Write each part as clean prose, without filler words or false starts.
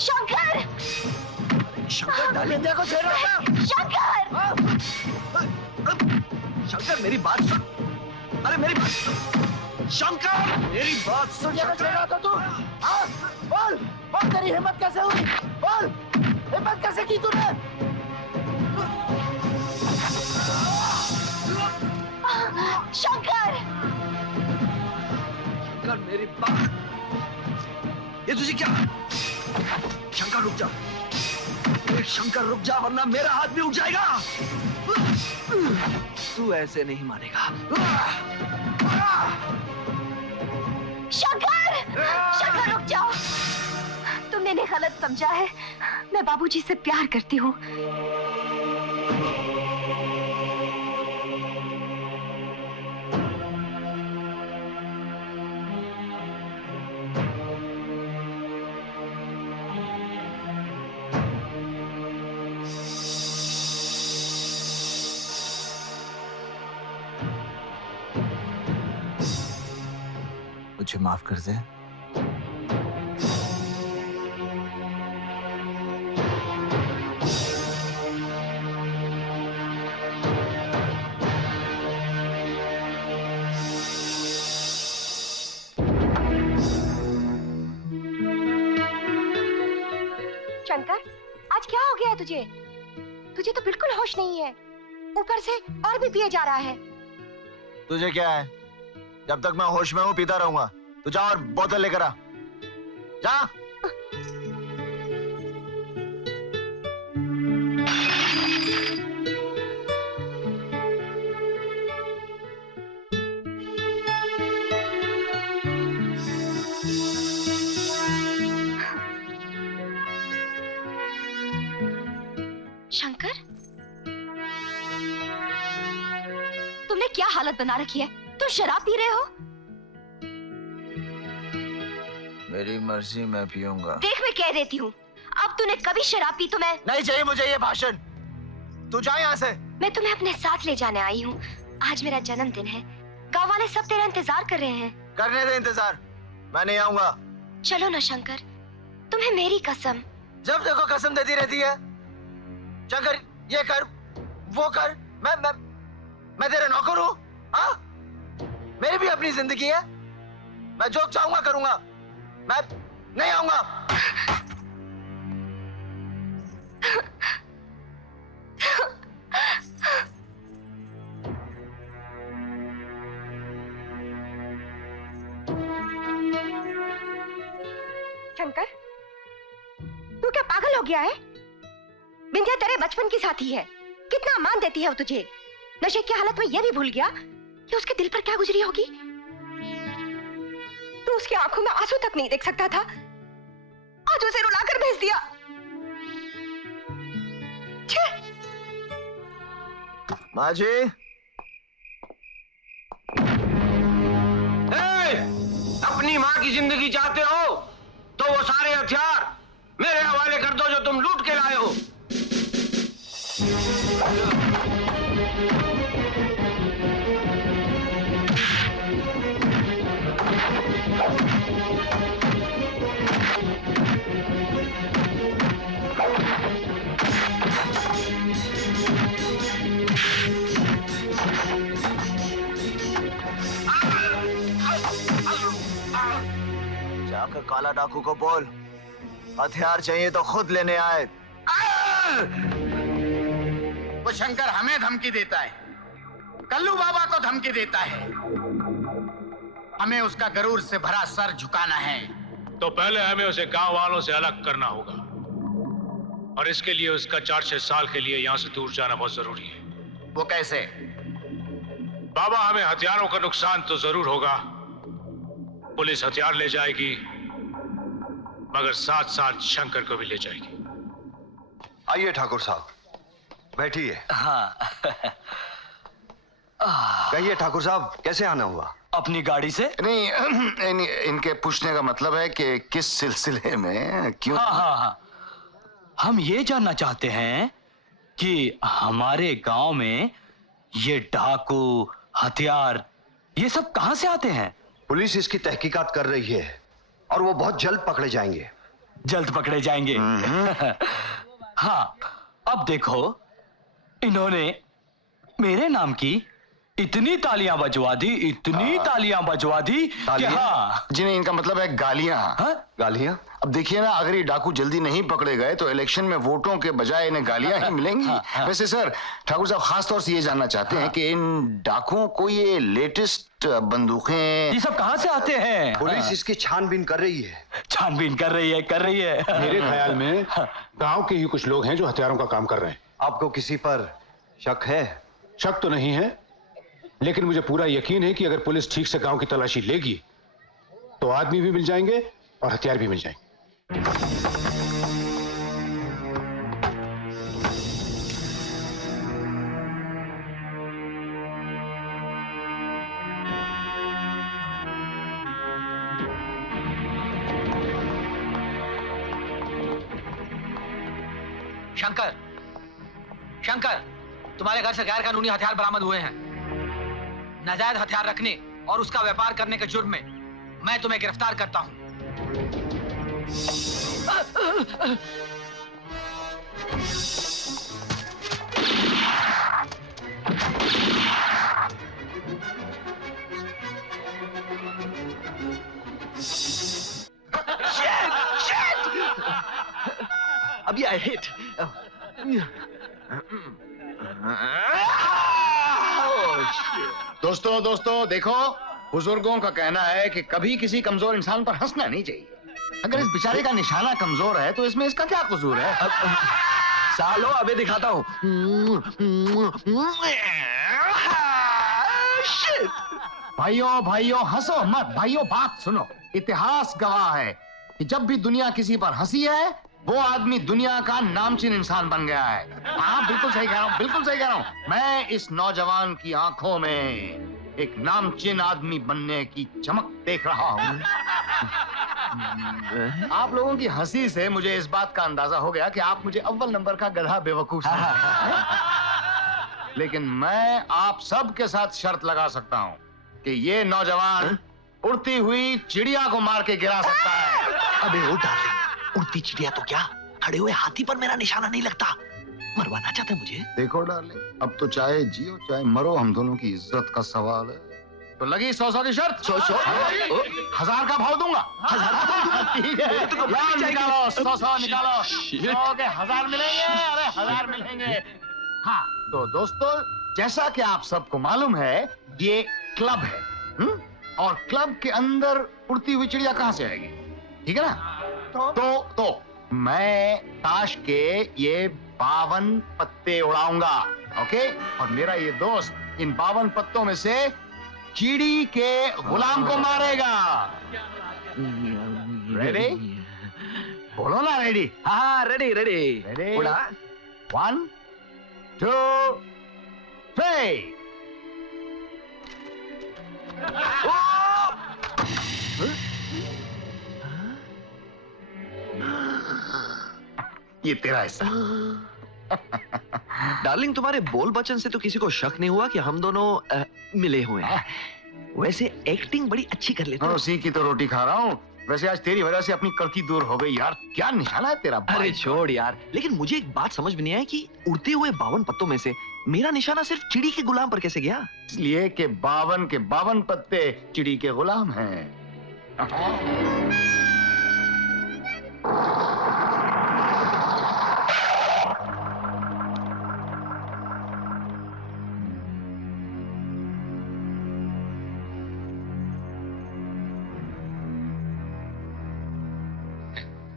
शंकर! शंकर डालिंग को छेड़ रहा था। शंकर! शंकर मेरी बात सुन। अरे मेरी बात सुन। शंकर मेरी बात सुन। छेड़ रहा था तू? बोल बोल, तेरी हिम्मत कैसे हुई? बोल, हिम्मत कैसे की तूने? शंकर! शंकर मेरी बात, ये तुझे क्या? शंकर रुक जा, शंकर रुक जा, वरना मेरा हाथ भी उठ जाएगा। तू ऐसे नहीं मानेगा। शंकर! शंकर रुक जाओ, तुमने इन्हें गलत समझा है। मैं बाबूजी से प्यार करती हूँ। मुझे माफ कर दे। शंकर, आज क्या हो गया है तुझे? तुझे तो बिल्कुल होश नहीं है, ऊपर से और भी पिए जा रहा है। तुझे क्या है? जब तक मैं होश में हूँ पीता रहूंगा। तू जा और बोतल लेकर आ, जा। शंकर, तुमने क्या हालत बना रखी है? तुम शराब पी रहे हो? मेरी मर्जी, मैं पीऊंगा। देख, मैं कह देती हूँ, अब तूने कभी शराब पी तो मैं नहीं चाहिए मुझे ये भाषण। तू जा यहाँ से। मैं तुम्हें अपने साथ ले जाने आई हूँ। आज मेरा जन्मदिन है, गाँव वाले सब तेरा इंतजार कर रहे हैं। करने दे इंतजार, मैं नहीं आऊंगा। चलो ना शंकर, तुम्हें मेरी कसम। जब देखो कसम देती रहती है। शंकर, ये कर वो कर, मैं तेरा नौकर हूँ? हाँ, मेरी भी अपनी जिंदगी है। मैं जो चाहूंगा करूंगा, मैं नहीं आऊंगा। शंकर, तू क्या पागल हो गया है? बिंदिया तेरे बचपन की साथी है, कितना मान देती है वो तुझे। नशे की हालत में यह भी भूल गया कि उसके दिल पर क्या गुजरी होगी। तू उसकी आंखों में आंसू तक नहीं देख सकता था, आज उसे रुलाकर भेज दिया। माँ जी, अपनी माँ की जिंदगी चाहते हो तो वो सारे हथियार मेरे हवाले कर दो जो तुम लूट के लाए हो। जाकर काला डाकू को बोल, हथियार चाहिए तो खुद लेने आए। वो शंकर हमें धमकी देता है, कल्लू बाबा को धमकी देता है। हमें उसका गरूर से भरा सर झुकाना है। तो पहले हमें उसे गांव वालों से अलग करना होगा, और इसके लिए उसका 4-6 साल के लिए यहां से दूर जाना बहुत जरूरी है। वो कैसे? बाबा, हमें हथियारों का नुकसान तो जरूर होगा, पुलिस हथियार ले जाएगी, मगर साथ साथ शंकर को भी ले जाएगी। आइए ठाकुर साहब, बैठिए। हाँ। कहिए ठाकुर साहब, कैसे आना हुआ? अपनी गाड़ी से? नहीं, इनके पूछने का मतलब है कि किस सिलसिले में, क्यों? हाँ। हम ये जानना चाहते हैं कि हमारे गांव में ये डाकू, हथियार, ये सब कहां से आते हैं? पुलिस इसकी तहकीकात कर रही है और वो बहुत जल्द पकड़े जाएंगे। जल्द पकड़े जाएंगे। हाँ, अब देखो, इन्होंने मेरे नाम की इतनी तालियां बजवा दी, इतनी तालियां बजवा दी कि तालियां? हाँ। जी नहीं, इनका मतलब है गालियां। हाँ? गालियां? अब देखिए ना, अगर ये डाकू जल्दी नहीं पकड़े गए तो इलेक्शन में वोटों के बजाय इन्हें गालियां ही मिलेंगी। वैसे सर, ठाकुर साहब खास तौर से ये जानना चाहते हैं कि इन डाकुओं को ये लेटेस्ट बंदूकें ये सब कहाँ से आते हैं? पुलिस इसकी छानबीन कर रही है। छानबीन कर रही है, कर रही है। मेरे ख्याल में गांव के ही कुछ लोग हैं जो हथियारों का काम कर रहे हैं। आपको किसी पर शक है? शक तो नहीं है, लेकिन मुझे पूरा यकीन है कि अगर पुलिस ठीक से गांव की तलाशी लेगी तो आदमी भी मिल जाएंगे और हथियार भी मिल जाएंगे। शंकर, शंकर, तुम्हारे घर से गैर कानूनी हथियार बरामद हुए हैं। नाजायज हथियार रखने और उसका व्यापार करने के जुर्म में मैं तुम्हें गिरफ्तार करता हूं। अभी आई हिट। दोस्तों दोस्तों देखो, बुजुर्गों का कहना है कि कभी किसी कमजोर इंसान पर हंसना नहीं चाहिए। अगर इस बेचारे का निशाना कमजोर है तो इसमें इसका क्या कसूर है? सालो अबे दिखाता हूँ। भाइयों भाइयों हंसो मत, भाइयों बात सुनो। इतिहास गवाह है कि जब भी दुनिया किसी पर हंसी है वो आदमी दुनिया का नामचीन इंसान बन गया है। हाँ बिल्कुल सही कह रहा हूँ, बिल्कुल सही कह रहा हूँ। मैं इस नौजवान की आंखों में एक नामचीन आदमी बनने की चमक देख रहा हूँ। आप लोगों की हंसी से मुझे इस बात का अंदाजा हो गया कि आप मुझे अव्वल नंबर का गधा बेवकूफ समझते हैं। लेकिन मैं आप सब के साथ शर्त लगा सकता हूँ कि ये नौजवान उड़ती हुई चिड़िया को मार के गिरा सकता है। अबे ओ डार्लिंग, उड़ती चिड़िया तो क्या, खड़े हुए हाथी पर मेरा निशाना नहीं लगता। मरवाना चाहते मुझे? देखो डार्लिंग, अब तो चाहे जियो चाहे मरो, हम दोनों की इज्जत का सवाल है। तो लगी 100 की शर्त? 100 1000 का भाव दूंगा। 1000 का भाव दूंगा? ठीक है, लाल निकालो, 100 निकालो। 100 के 1000 मिलेंगे। अरे 1000 मिलेंगे। हाँ तो दोस्तों, जैसा कि आप सबको मालूम है ये क्लब है, और क्लब के अंदर उड़ती हुई चिड़िया कहाँ से आएगी? ठीक है ना? तो मैं ताश के ये 52 पत्ते उड़ाऊंगा, ओके? और मेरा ये दोस्त इन 52 पत्तों में से चिड़ी के गुलाम को मारेगा। रेडी? बोलो ना रेडी? हाँ रेडी रेडी। रेडी? उड़ा। 1 2 3। ये तेरा हिस्सा। डार्लिंग, तुम्हारे बोल बचन से तो किसी को शक नहीं हुआ कि हम दोनों मिले हुए हैं। वैसे एक्टिंग बड़ी अच्छी कर लेते हो। उसी की तो रोटी खा रहा हूँ। वैसे आज तेरी वजह से अपनी कड़की दूर हो गई यार। क्या निशाना है तेरा? अरे छोड़ यार, लेकिन मुझे एक बात समझ में नहीं आई कि उड़ते हुए 52 पत्तों में से मेरा निशाना सिर्फ चिड़ी के गुलाम पर कैसे गया? इसलिए कि 52 के 52 पत्ते चिड़ी के गुलाम हैं।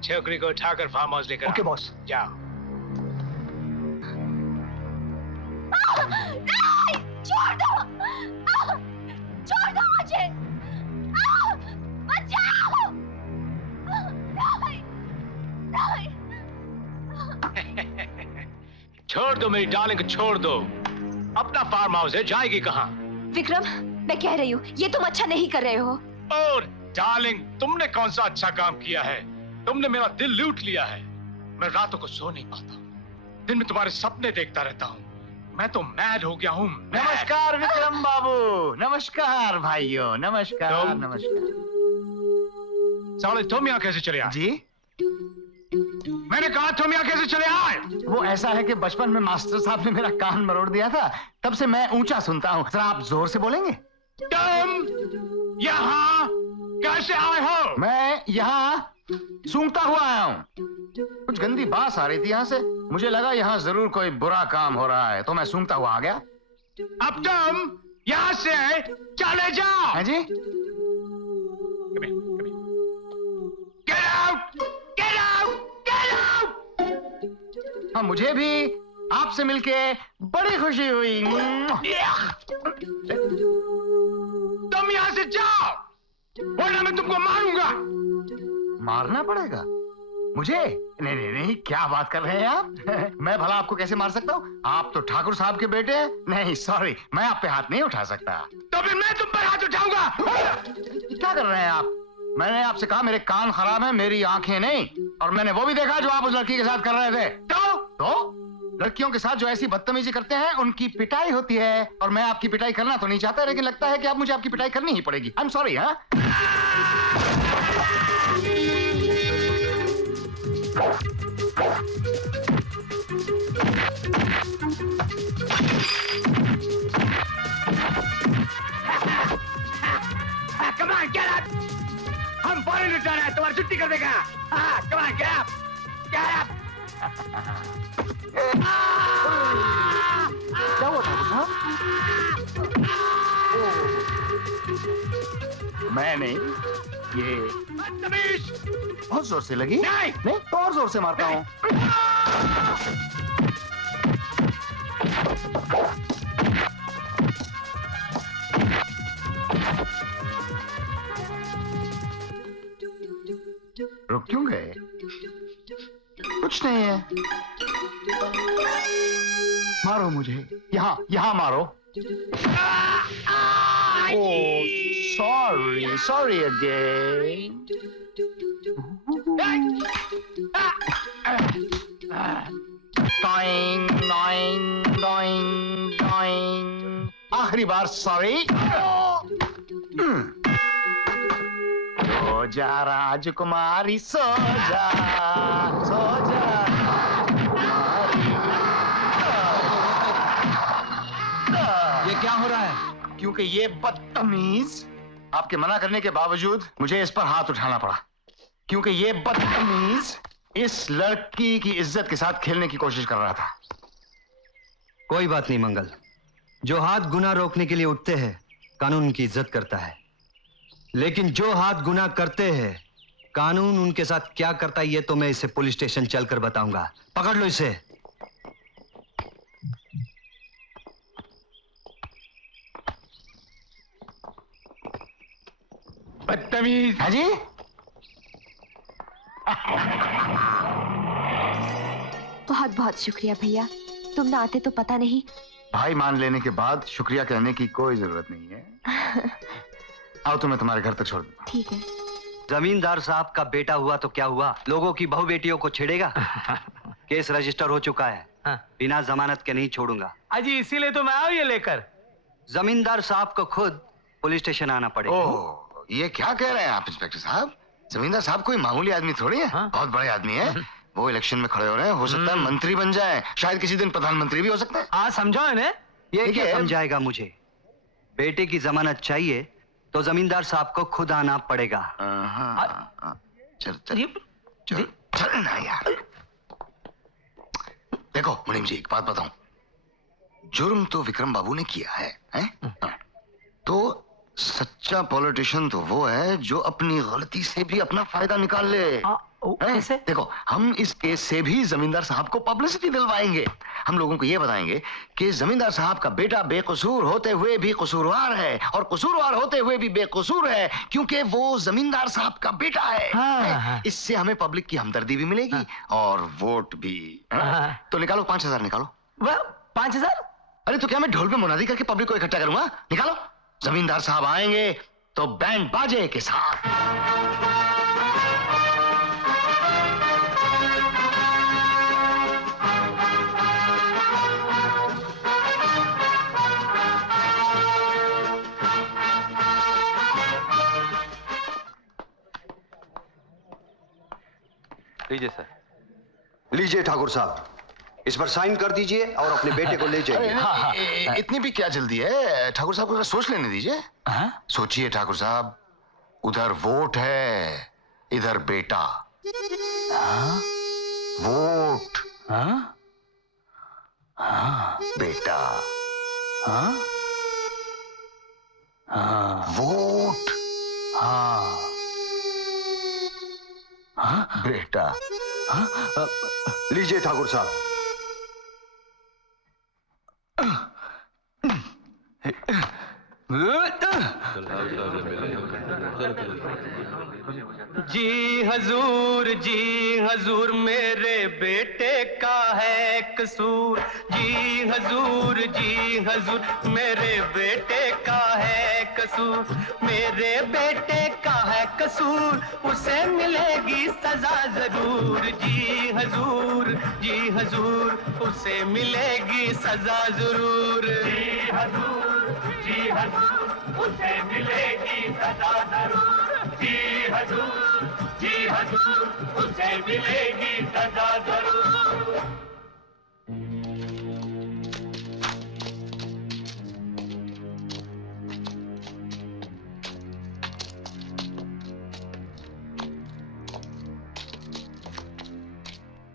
छोकरी को उठाकर फार्म हाउस लेकर ओके बॉस। जाओ। नहीं, छोड़ दो, छोड़ दो मुझे, बचाओ, नहीं, नहीं। छोड़ दो मेरी डार्लिंग को, छोड़ दो। अपना फार्म हाउस है, जाएगी कहाँ? विक्रम, मैं कह रही हूँ ये तुम अच्छा नहीं कर रहे हो। और डार्लिंग, तुमने कौन सा अच्छा काम किया है? तुमने मेरा दिल लूट लिया है। मैं रातों को सो नहीं पाता, दिन में तुम्हारे सपने देखता रहता हूँ। मैं तो मैड हो गया हूँ। नमस्कार विक्रम बाबू। नमस्कार भाइयों। नमस्कार तुम? नमस्कार। साले तुम यहाँ कैसे चले आए? जी मैंने कहा तुम यहाँ कैसे चले आए? वो ऐसा है कि बचपन में मास्टर साहब ने मेरा कान मरोड़ दिया था, तब से मैं ऊंचा सुनता हूँ। जरा आप जोर से बोलेंगे। तुम यहाँ कैसे आए हो? मैं यहाँ सूंघता हुआ आया हूँ। कुछ गंदी बात आ रही थी यहाँ से, मुझे लगा यहाँ जरूर कोई बुरा काम हो रहा है, तो मैं सूंघता हुआ आ गया। अब तुम यहाँ से चले जाओ। हैं जी? Get out! Get out! Get out! हाँ, मुझे भी आपसे मिलके बड़ी खुशी हुई। तुम यहाँ से जाओ, वरना मैं तुमको मारूंगा। मारना पड़ेगा मुझे? नहीं नहीं नहीं, क्या बात कर रहे हैं आप? मैं भला आपको कैसे मार सकता हूँ? आप तो ठाकुर साहब के बेटे हैं। नहीं सॉरी, मैं आप पे हाथ नहीं उठा सकता। तो फिर मैं तुम पर हाथ उठाऊंगा। क्या कर रहे हैं आप? मैंने आपसे कहा मेरे कान खराब हैं, मेरी आंखें नहीं। और मैंने वो भी देखा जो आप उस लड़की के साथ कर रहे थे। तो लड़कियों के साथ जो ऐसी बदतमीजी करते हैं उनकी पिटाई होती है, और मैं आपकी पिटाई करना तो नहीं चाहता, लेकिन लगता है कि अब मुझे आपकी पिटाई करनी ही पड़ेगी। I am sorry. हाँ, Come on, get up! हम फौरन लुटा रहे हैं, तुम्हारी छुट्टी कर देगा। Come on, get up! Get up! क्या हुआ ठाकुर साहब? मैं नहीं, ये बदतमीज! बहुत जोर से लगी। नहीं! नहीं तो और जोर से मारता हूँ। रुक क्यों गए? कुछ नहीं है। मारो मुझे, यहाँ यहाँ मारो। Oh sorry, sorry again. Doing doing doing doing. आखिरी बार सॉरी। सो जा राजकुमारी, सो जा, सो जा। ये क्या हो रहा है? क्योंकि ये बदतमीज आपके मना करने के बावजूद मुझे इस पर हाथ उठाना पड़ा, क्योंकि ये बदतमीज इस लड़की की इज्जत के साथ खेलने की कोशिश कर रहा था। कोई बात नहीं मंगल, जो हाथ गुनाह रोकने के लिए उठते हैं कानून की इज्जत करता है, लेकिन जो हाथ गुनाह करते हैं कानून उनके साथ क्या करता है ये तो मैं इसे पुलिस स्टेशन चलकर बताऊंगा। पकड़ लो इसे। बदतमीज! हाँ जी? बहुत बहुत शुक्रिया भैया, तुम ना आते तो पता नहीं। भाई मान लेने के बाद शुक्रिया कहने की कोई जरूरत नहीं है। आओ तुम्हें तुम्हारे घर तक छोड़ दूंगा। ठीक है। जमींदार साहब का बेटा हुआ तो क्या हुआ, लोगों की बहू बेटियों को छेड़ेगा? केस रजिस्टर हो चुका है, बिना जमानत के नहीं छोड़ूंगा। अजी इसीलिए तो मैं आऊं ये लेकर। जमींदार साहब को खुद पुलिस स्टेशन आना पड़ेगा। ओह, ये क्या कह रहे हैं आप इंस्पेक्टर साहब? जमींदार साहब कोई मामूली आदमी थोड़ी है। बहुत बड़े आदमी है। वो इलेक्शन में खड़े हो रहे हैं, हो सकता है मंत्री बन जाए, शायद किसी दिन प्रधानमंत्री भी हो सकते हैं। हाँ समझो इन्हें। ये क्या समझाएगा मुझे? बेटे की जमानत चाहिए तो जमींदार साहब को खुद आना पड़ेगा। चल चल चल चल ना यार। देखो मुनीम जी, एक बात बताऊं, जुर्म तो विक्रम बाबू ने किया है, हैं? तो सच्चा पॉलिटिशियन तो वो है जो अपनी गलती से भी अपना फायदा निकाल ले। कैसे? देखो, हम इस केस से भी जमींदार साहब को पब्लिसिटी दिलवाएंगे। हम लोगों को ये बताएंगे कि जमींदार साहब का बेटा बेकसूर होते हुए भी कसूरवार है, और कसूरवार होते हुए भी बेकसूर है, क्योंकि वो जमींदार साहब का बेटा है। इससे हमें पब्लिक की हमदर्दी भी मिलेगी और वोट भी। तो निकालो 5,000 निकालो। 5,000? अरे तो क्या मैं ढोल पे मुनादी करके पब्लिक को इकट्ठा करूंगा? निकालो। जमींदार साहब आएंगे तो बैंड बाजे के साथ। लीजिए सर। लीजिए ठाकुर साहब, इस पर साइन कर दीजिए और अपने बेटे को ले जाइए। इतनी भी क्या जल्दी है ठाकुर साहब को, सोच लेने दीजिए। सोचिए ठाकुर साहब, उधर वोट है, इधर बेटा। वोट बेटा, वोट बेटा। लीजिए ठाकुर साहब। जी हजूर मेरे बेटे का है कसूर। जी हजूर मेरे बेटे का है कसूर। मेरे बेटे का है कसूर, उसे मिलेगी सजा जरूर। जी हजूर उसे मिलेगी सजा जरूर। जी हजूर उसे मिलेगी सजा जरूर। जी हजूर उसे मिलेगी सजा जरूर।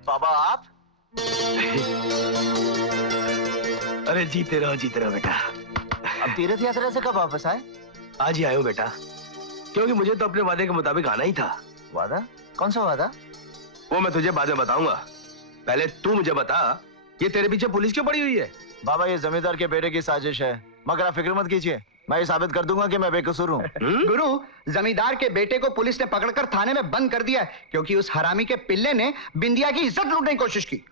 बाबा आप? अरे जीते रहो बेटा। अब तीर्थ यात्रा से कब वापस आए? आज ही आयो बेटा, क्योंकि मुझे तो अपने वादे के मुताबिक आना ही था। वादा? कौन सा वादा? वो मैं तुझे बाद में बताऊंगा, पहले तू मुझे बता, ये तेरे पीछे पुलिस क्यों पड़ी हुई है? बाबा ये जमींदार के बेटे की साजिश है, मगर आप फिक्र मत कीजिए, मैं ये साबित कर दूंगा कि मैं बेकसूर हूँ। गुरु, जमींदार के बेटे को पुलिस ने पकड़कर थाने में बंद कर दिया है, क्योंकि उस हरामी के पिल्ले ने बिंदिया की इज्जत लूटने की कोशिश की।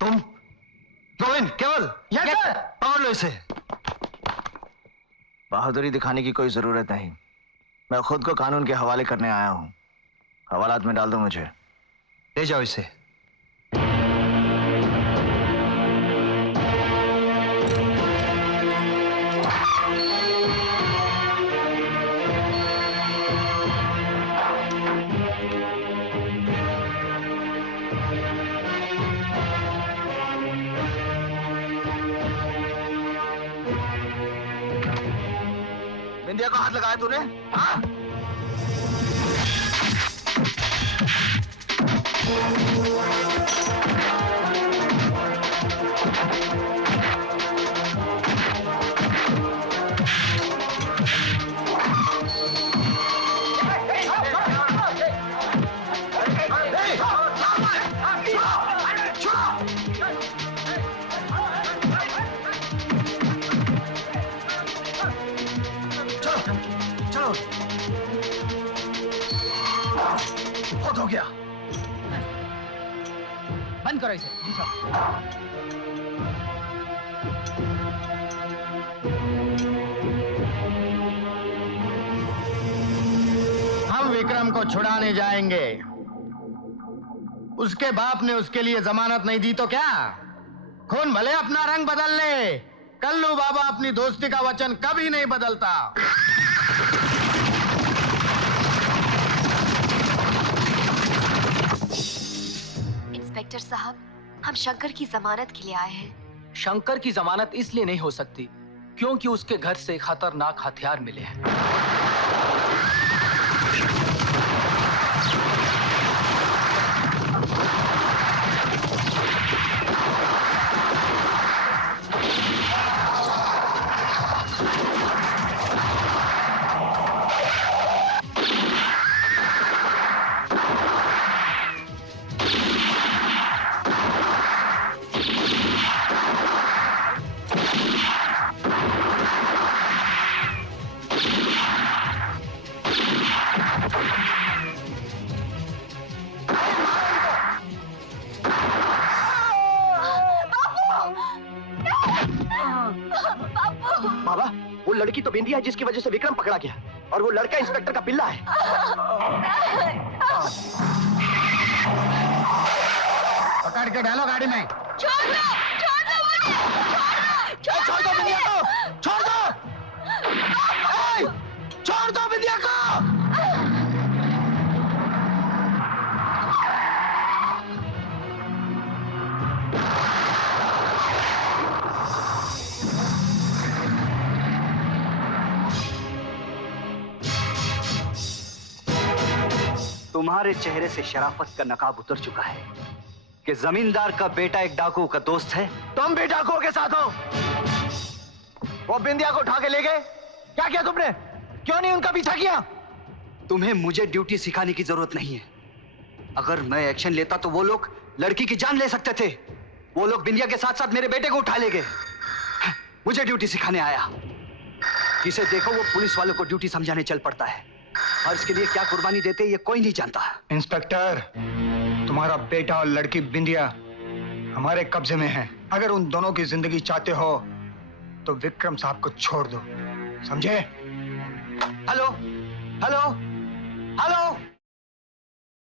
तुम गोविंद, केवल पकड़ लो इसे। बहादुरी दिखाने की कोई जरूरत नहीं, मैं खुद को कानून के हवाले करने आया हूँ। हवालात में डाल दो मुझे। ले जाओ इसे। बिंदिया को हाथ लगाया तूने? हाँ? चलो, बहुत हो गया। बंद करो इसे। जी साहब। हम विक्रम को छुड़ाने जाएंगे। उसके बाप ने उसके लिए जमानत नहीं दी तो क्या? खून भले अपना रंग बदल ले, कल्लू बाबा अपनी दोस्ती का वचन कभी नहीं बदलता। इंस्पेक्टर साहब, हम शंकर की जमानत के लिए आए हैं। शंकर की जमानत इसलिए नहीं हो सकती क्योंकि उसके घर से खतरनाक हथियार मिले हैं। बिंदिया है जिसकी वजह से विक्रम पकड़ा गया, और वो लड़का इंस्पेक्टर का पिल्ला है। पकड़ के डालो गाड़ी में। छोड़ दो मुझे, छोड़ दो बिंदिया को, छोड़ दो, छोड़ दो बिंदिया को। तुम्हारे चेहरे से शराफत का नकाब उतर चुका है कि जमींदार का बेटा एक डाकू का दोस्त है। तुम भी डाकुओं के साथ हो। वो बिंदिया को उठा के ले गए, क्या किया तुमने? क्यों नहीं उनका पीछा किया? तुम्हें मुझे ड्यूटी सिखाने की जरूरत नहीं है। अगर मैं एक्शन लेता तो वो लोग लड़की की जान ले सकते थे। वो लोग बिंदिया के साथ साथ मेरे बेटे को उठा ले गए। मुझे ड्यूटी सिखाने आया। जिसे देखो वो पुलिस वालों को ड्यूटी समझाने चल पड़ता है, और इसके लिए क्या कुर्बानी देते ये कोई नहीं जानता। इंस्पेक्टर, तुम्हारा बेटा और लड़की बिंदिया हमारे कब्जे में है। अगर उन दोनों की जिंदगी चाहते हो तो विक्रम साहब को छोड़ दो, समझे? Hello hello hello